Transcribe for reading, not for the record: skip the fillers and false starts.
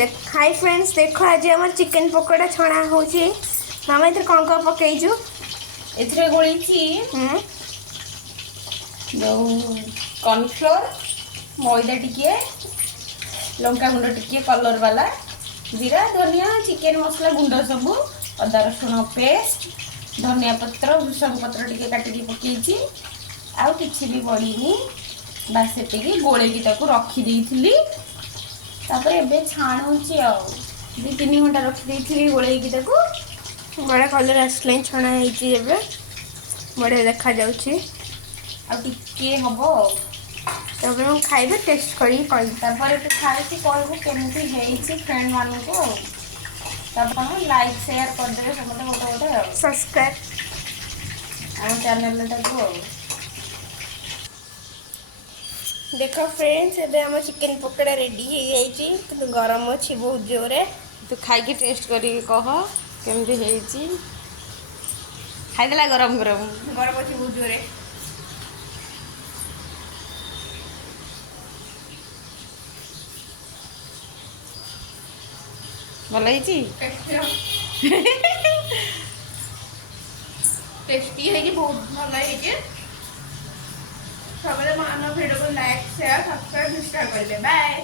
Hi friends देखो आज आम चिकेन पकोड़ा छणा हो मामा इधर कौन कौन पकईचु एथरे गोळीची जो कॉर्नफ्लोर मैदा टिके लंका गुंड टिके कलर वाला जीरा धनिया चिकेन मसला गुंड सब अदा रसुण पेस्ट धनिया पत्र भृषंग पत्र टिके काटिकी पकईची आउ किछि भी पड़ीनी बास सेतिकी गोळेकी ताकू रखी देइथिली तापर एबे छाणुची आ 2-3 घंटा रखी देइथिली गोळेकी ताकू बड़ा कलर आसला छणा होइची एबे बड़े देखा जाउची आ टिके हबो तबे हम खाइबे टेस्ट करी कहि तापर तो खाइची कहबो केमती हेइची फ्रेंड मानु को तापर लाइक शेयर कर देबे समते गोटे गोटे सब्सक्राइब हम चैनल टाको देखो फ्रेंड्स एबे हम चिकेन पकोड़ा रेडी हो जाइची तो गरम अछि बहुत जोरे तू खाई के टेस्ट करी कह केमती हेइची खाई देला गरम गरम गरम अछि बहुत जोरे भल हेइची टेस्टी है कि बहुत भल है कि सबले मान वीडियो को लाइक शेयर सब्सक्राइब कर ले बाय।